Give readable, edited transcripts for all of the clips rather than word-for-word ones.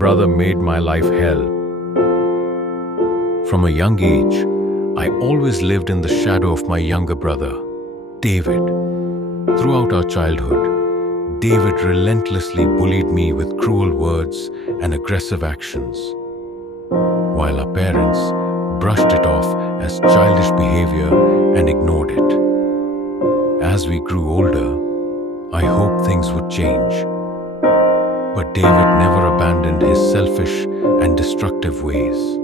brother made my life hell. From a young age, I always lived in the shadow of my younger brother, David. Throughout our childhood, David relentlessly bullied me with cruel words and aggressive actions, while our parents brushed it off as childish behavior and ignored it. As we grew older, I hoped things would change, but David never abandoned his selfish and destructive ways.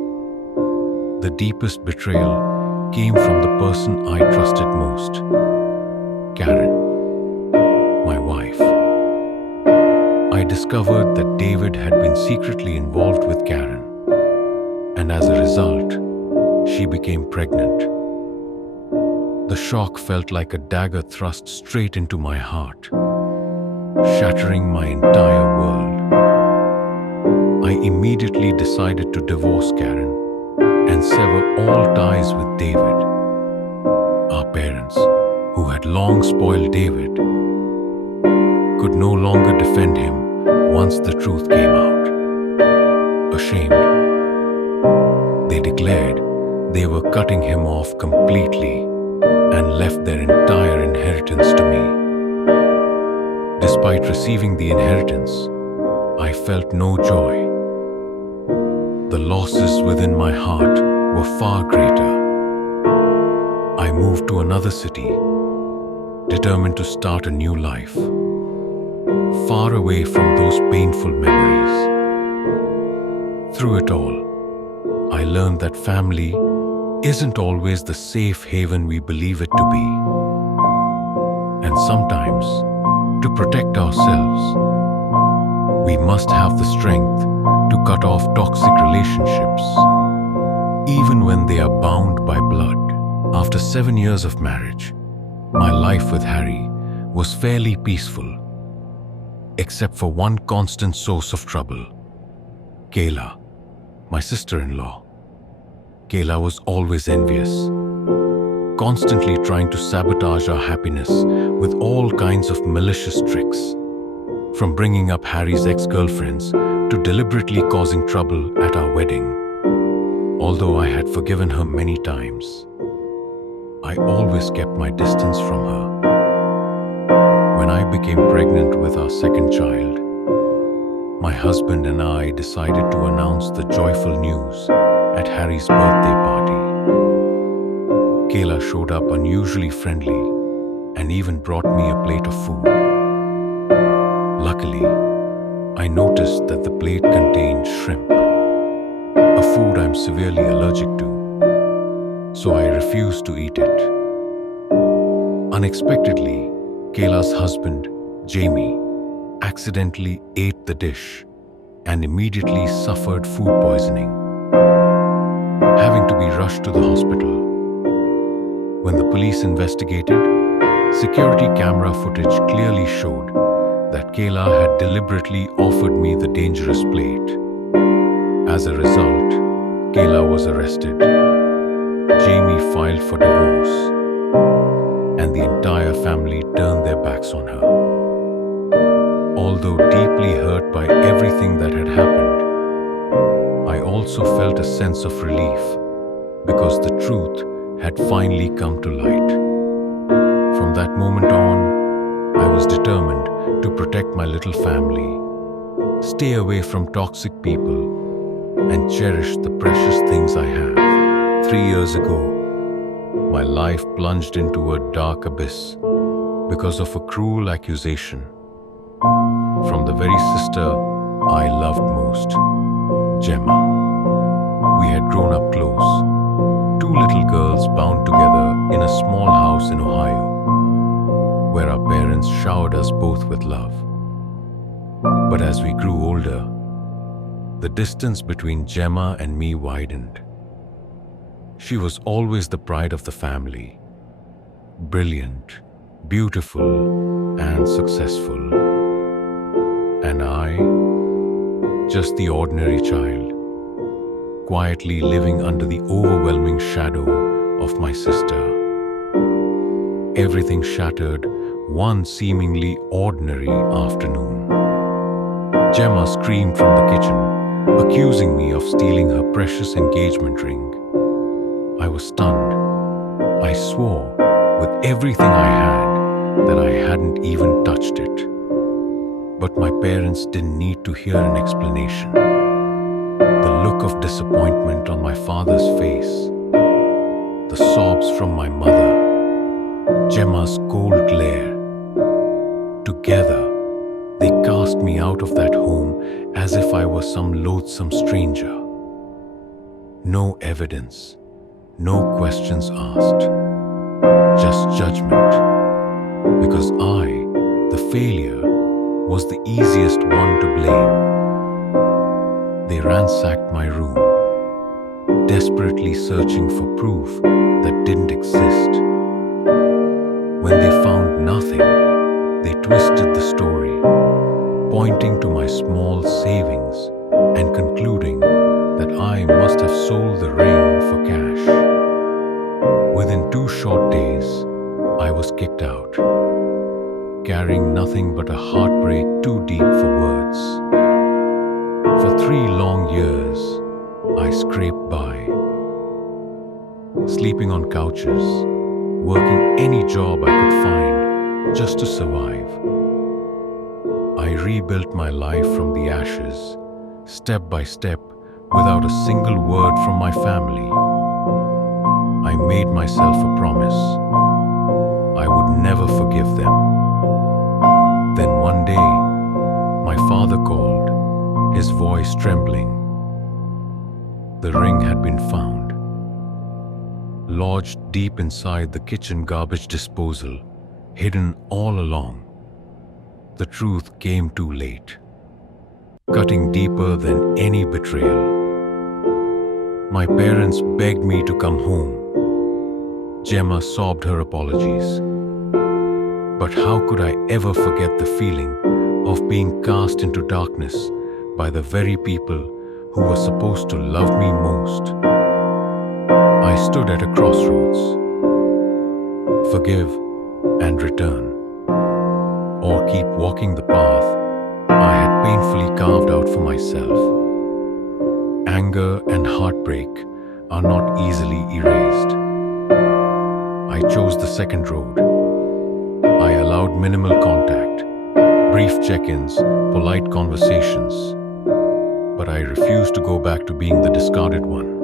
The deepest betrayal came from the person I trusted most, Karen, my wife. I discovered that David had been secretly involved with Karen, and as a result, she became pregnant. The shock felt like a dagger thrust straight into my heart, shattering my entire world. I immediately decided to divorce Karen and sever all ties with David. Our parents, who had long spoiled David, could no longer defend him once the truth came out. Ashamed, they declared they were cutting him off completely and left their entire inheritance to me. Despite receiving the inheritance, I felt no joy. The losses within my heart were far greater. I moved to another city, determined to start a new life, far away from those painful memories. Through it all, I learned that family isn't always the safe haven we believe it to be. And sometimes, to protect ourselves, we must have the strength to cut off toxic relationships, even when they are bound by blood. After 7 years of marriage, my life with Harry was fairly peaceful, except for one constant source of trouble, Kayla, my sister-in-law. Kayla was always envious, constantly trying to sabotage our happiness with all kinds of malicious tricks, from bringing up Harry's ex-girlfriends to deliberately causing trouble at our wedding. Although I had forgiven her many times, I always kept my distance from her. When I became pregnant with our second child, my husband and I decided to announce the joyful news at Harry's birthday party. Kayla showed up unusually friendly and even brought me a plate of food. Luckily, I noticed that the plate contained shrimp, a food I'm severely allergic to, so I refused to eat it. Unexpectedly, Kayla's husband, Jamie, accidentally ate the dish and immediately suffered food poisoning, having to be rushed to the hospital. When the police investigated, security camera footage clearly showed that Kayla had deliberately offered me the dangerous plate. As a result, Kayla was arrested, Jamie filed for divorce, and the entire family turned their backs on her. Although deeply hurt by everything that had happened, I also felt a sense of relief because the truth had finally come to light. From that moment on, I was determined to protect my little family, stay away from toxic people, and cherish the precious things I have. 3 years ago, my life plunged into a dark abyss because of a cruel accusation from the very sister I loved most, Gemma. We had grown up close, two little girls bound together in a small house in Ohio, where our parents showered us both with love. But as we grew older, the distance between Gemma and me widened. She was always the pride of the family, brilliant, beautiful, and successful. And I, just the ordinary child, quietly living under the overwhelming shadow of my sister. Everything shattered one seemingly ordinary afternoon. Gemma screamed from the kitchen accusing me of stealing her precious engagement ring. I was stunned. I swore with everything I had that I hadn't even touched it. But my parents didn't need to hear an explanation. The look of disappointment on my father's face, the sobs from my mother, Gemma's cold glare. Together, they cast me out of that home as if I was some loathsome stranger. No evidence, no questions asked, just judgment. Because I, the failure, was the easiest one to blame. They ransacked my room, desperately searching for proof that didn't exist. When they found nothing, they twisted the story, pointing to my small savings and concluding that I must have sold the ring for cash. Within 2 short days, I was kicked out, carrying nothing but a heartbreak too deep for words. For 3 long years, I scraped by, sleeping on couches, working any job I could find just to survive. I rebuilt my life from the ashes, step by step, without a single word from my family. I made myself a promise. I would never forgive them. Then one day, my father called, his voice trembling. The ring had been found, lodged deep inside the kitchen garbage disposal, hidden all along. The truth came too late, cutting deeper than any betrayal. My parents begged me to come home. Gemma sobbed her apologies. But how could I ever forget the feeling of being cast into darkness by the very people who were supposed to love me most? I stood at a crossroads. Forgive and return, or keep walking the path I had painfully carved out for myself. Anger and heartbreak are not easily erased. I chose the second road. I allowed minimal contact, brief check-ins, polite conversations, but I refused to go back to being the discarded one.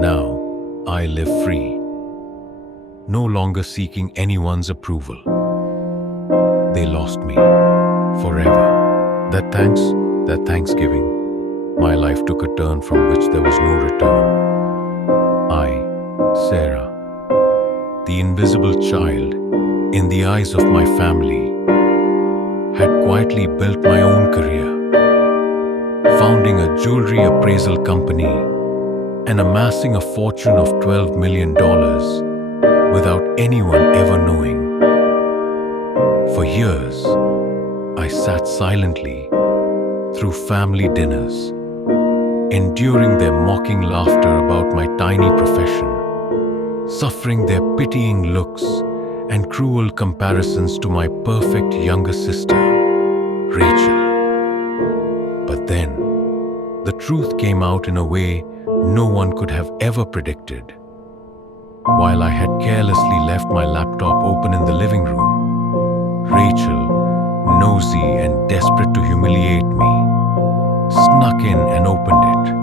Now, I live free, no longer seeking anyone's approval. They lost me forever. That Thanksgiving, my life took a turn from which there was no return. I, Sarah, the invisible child in the eyes of my family, had quietly built my own career, founding a jewelry appraisal company and amassing a fortune of $12 million without anyone ever knowing. For years, I sat silently through family dinners, enduring their mocking laughter about my tiny profession, suffering their pitying looks and cruel comparisons to my perfect younger sister, Rachel. But then, the truth came out in a way no one could have ever predicted. While I had carelessly left my laptop open in the living room, Rachel, nosy and desperate to humiliate me, snuck in and opened it,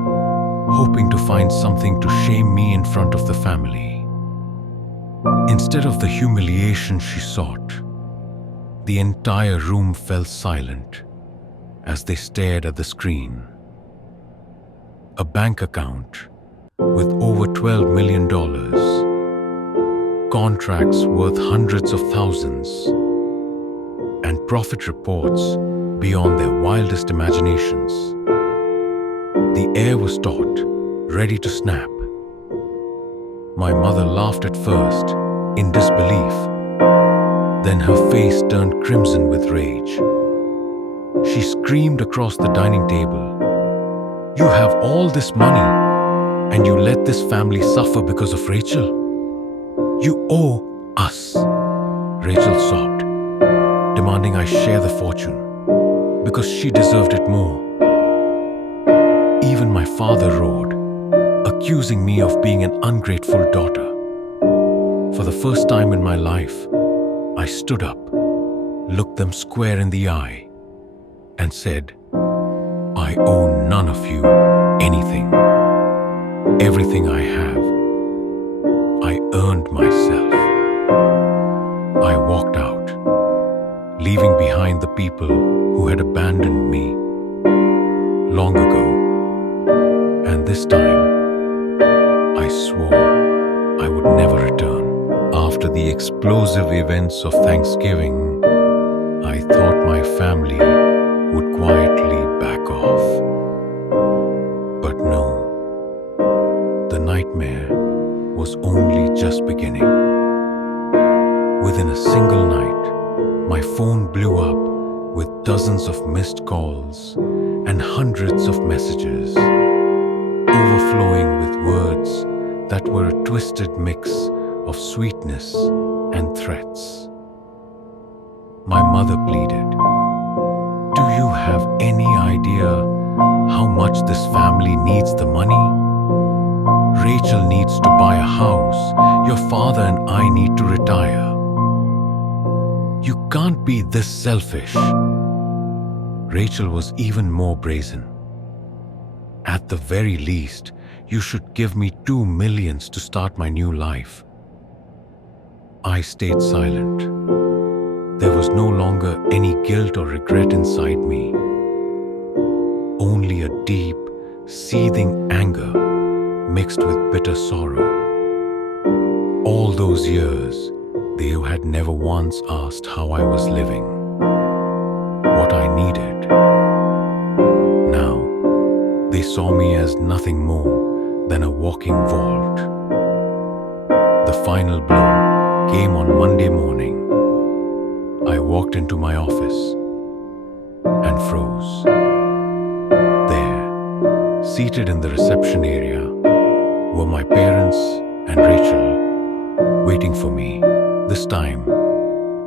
hoping to find something to shame me in front of the family. Instead of the humiliation she sought, the entire room fell silent as they stared at the screen. A bank account with over $12 million, contracts worth hundreds of thousands, and profit reports beyond their wildest imaginations. The heir was taut, ready to snap. My mother laughed at first, in disbelief. Then her face turned crimson with rage. She screamed across the dining table, "You have all this money, and you let this family suffer because of Rachel? You owe us." Rachel sobbed, demanding I share the fortune, because she deserved it more. father roared, accusing me of being an ungrateful daughter. For the first time in my life, I stood up, looked them square in the eye, and said, I owe none of you anything. Everything I have, I earned myself. I walked out, leaving behind the people who had abandoned me long ago. And this time, I swore I would never return. After the explosive events of Thanksgiving, I thought my family would quietly back off. But no, the nightmare was only just beginning. Within a single night, my phone blew up with dozens of missed calls and hundreds of messages, overflowing with words that were a twisted mix of sweetness and threats. My mother pleaded, do you have any idea how much this family needs the money? Rachel needs to buy a house. Your father and I need to retire. You can't be this selfish. Rachel was even more brazen. At the very least, you should give me $2 million to start my new life. I stayed silent. There was no longer any guilt or regret inside me. Only a deep, seething anger mixed with bitter sorrow. All those years, they had never once asked how I was living, what I needed. Now, they saw me as nothing more than a walking vault. The final blow came on Monday morning. I walked into my office and froze. There, seated in the reception area, were my parents and Rachel, waiting for me. This time,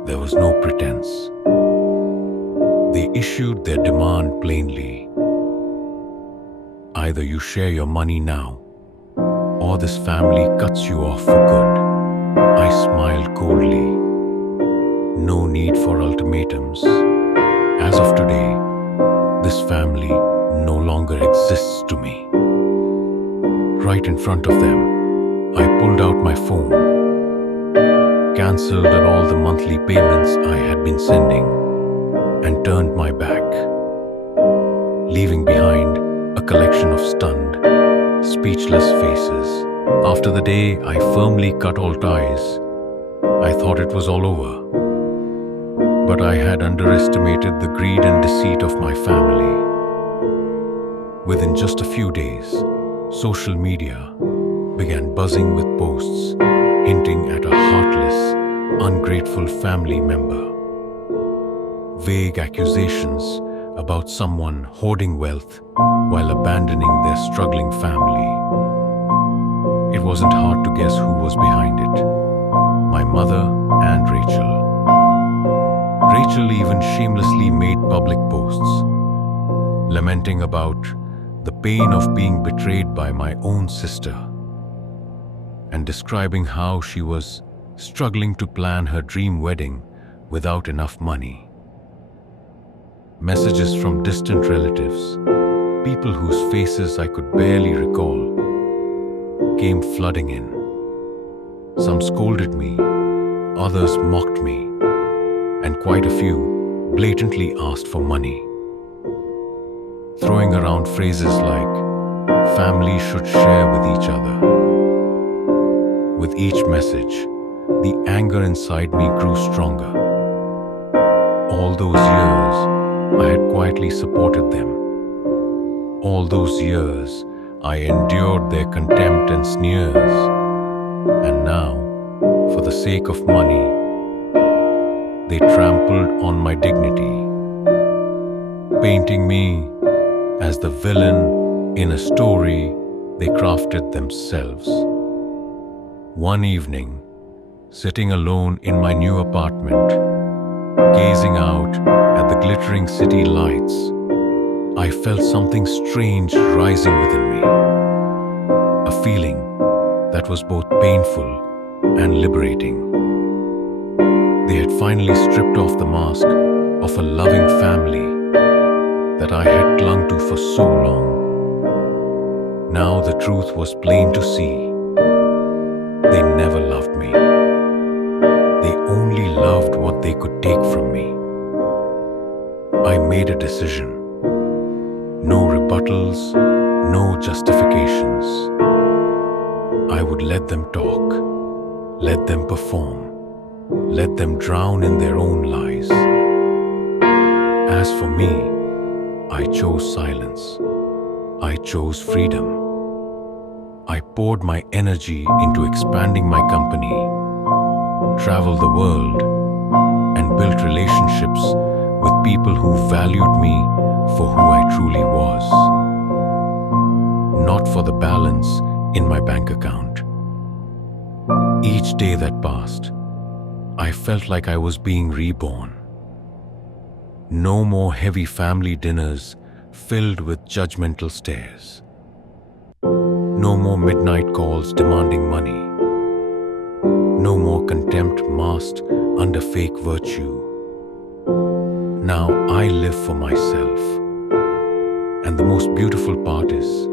there was no pretense. They issued their demand plainly. Either you share your money now, or this family cuts you off for good. I smiled coldly. No need for ultimatums. As of today, this family no longer exists to me. Right in front of them, I pulled out my phone, cancelled on all the monthly payments I had been sending, and turned my back, leaving behind a collection of stunned, speechless faces. After the day I firmly cut all ties, I thought it was all over. But I had underestimated the greed and deceit of my family. Within just a few days, social media began buzzing with posts hinting at a heartless, ungrateful family member. Vague accusations about someone hoarding wealth while abandoning their struggling family. It wasn't hard to guess who was behind it. My mother and Rachel. Rachel even shamelessly made public posts, lamenting about the pain of being betrayed by my own sister, and describing how she was struggling to plan her dream wedding without enough money. Messages from distant relatives, people whose faces I could barely recall, came flooding in. Some scolded me, others mocked me, and quite a few blatantly asked for money, throwing around phrases like, family should share with each other. With each message, the anger inside me grew stronger. All those years, I had quietly supported them. All those years, I endured their contempt and sneers. And now, for the sake of money, they trampled on my dignity, painting me as the villain in a story they crafted themselves. One evening, sitting alone in my new apartment, gazing out at the glittering city lights, I felt something strange rising within me, a feeling that was both painful and liberating. They had finally stripped off the mask of a loving family that I had clung to for so long. Now the truth was plain to see. They never loved me. They only loved what they could take from me. I made a decision. No rebuttals, no justifications. I would let them talk, let them perform, let them drown in their own lies. As for me, I chose silence. I chose freedom. I poured my energy into expanding my company, traveled the world, and built relationships with people who valued me for who I truly was, not for the balance in my bank account. Each day that passed, I felt like I was being reborn. No more heavy family dinners filled with judgmental stares. No more midnight calls demanding money. No more contempt masked under fake virtue. Now I live for myself. And the most beautiful part is,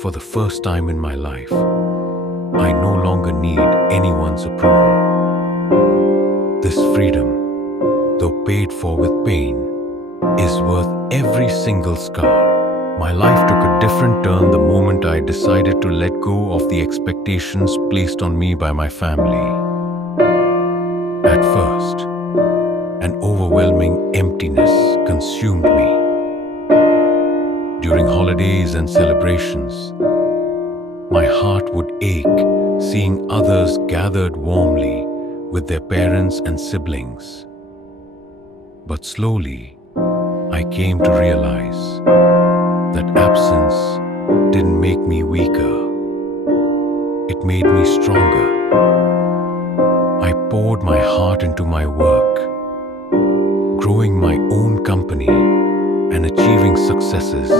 for the first time in my life, I no longer need anyone's approval. This freedom, though paid for with pain, is worth every single scar. My life took a different turn the moment I decided to let go of the expectations placed on me by my family. At first, an overwhelming emptiness consumed me. During holidays and celebrations, my heart would ache seeing others gathered warmly with their parents and siblings. But slowly, I came to realize that absence didn't make me weaker. It made me stronger. I poured my heart into my work, growing my own company and achieving successes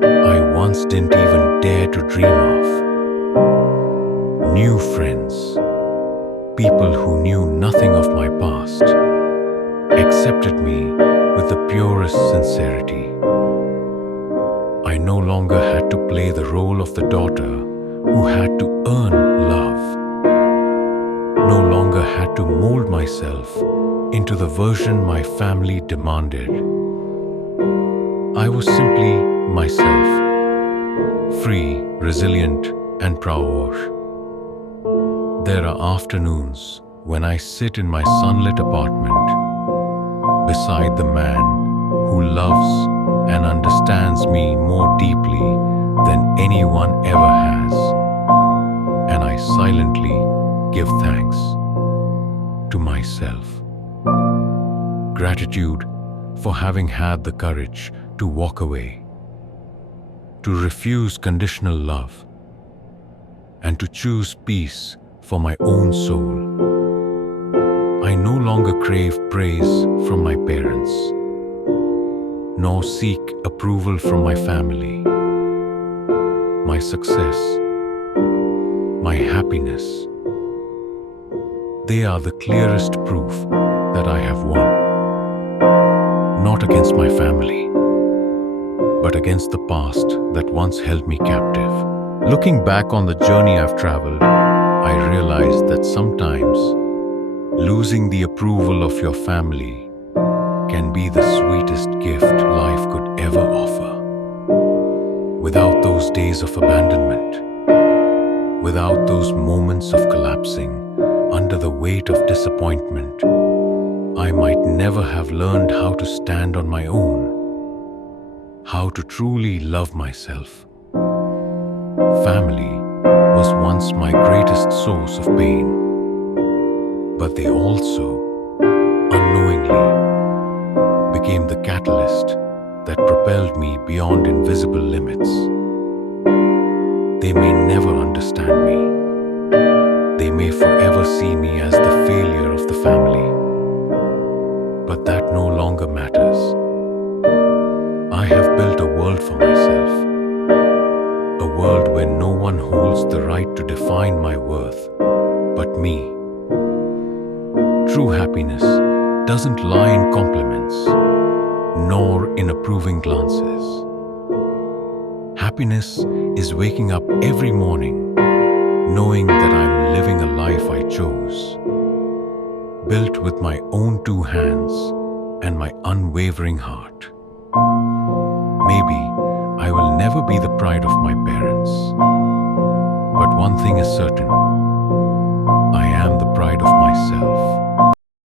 I once didn't even dare to dream of. New friends, people who knew nothing of my past, accepted me with the purest sincerity. I no longer had to play the role of the daughter who had to earn love. No longer had to mold myself into the version my family demanded. I was simply myself, free, resilient, and proud. There are afternoons when I sit in my sunlit apartment beside the man who loves and understands me more deeply than anyone ever has, and I silently give thanks to myself. Gratitude for having had the courage to walk away, to refuse conditional love, and to choose peace for my own soul. I no longer crave praise from my parents, nor seek approval from my family. My success, my happiness, they are the clearest proof that I have won. Not against my family, but against the past that once held me captive. Looking back on the journey I've traveled, I realized that sometimes losing the approval of your family can be the sweetest gift life could ever offer. Without those days of abandonment, without those moments of collapsing under the weight of disappointment, I might never have learned how to stand on my own, how to truly love myself. Family was once my greatest source of pain, but they also, unknowingly, became the catalyst that propelled me beyond invisible limits. They may never understand me. They may forever see me as the failure of the family. But that no longer matters. happiness doesn't lie in compliments, nor in approving glances. Happiness is waking up every morning knowing that I'm living a life I chose, built with my own two hands and my unwavering heart. Maybe I will never be the pride of my parents, but one thing is certain: I am the pride of myself.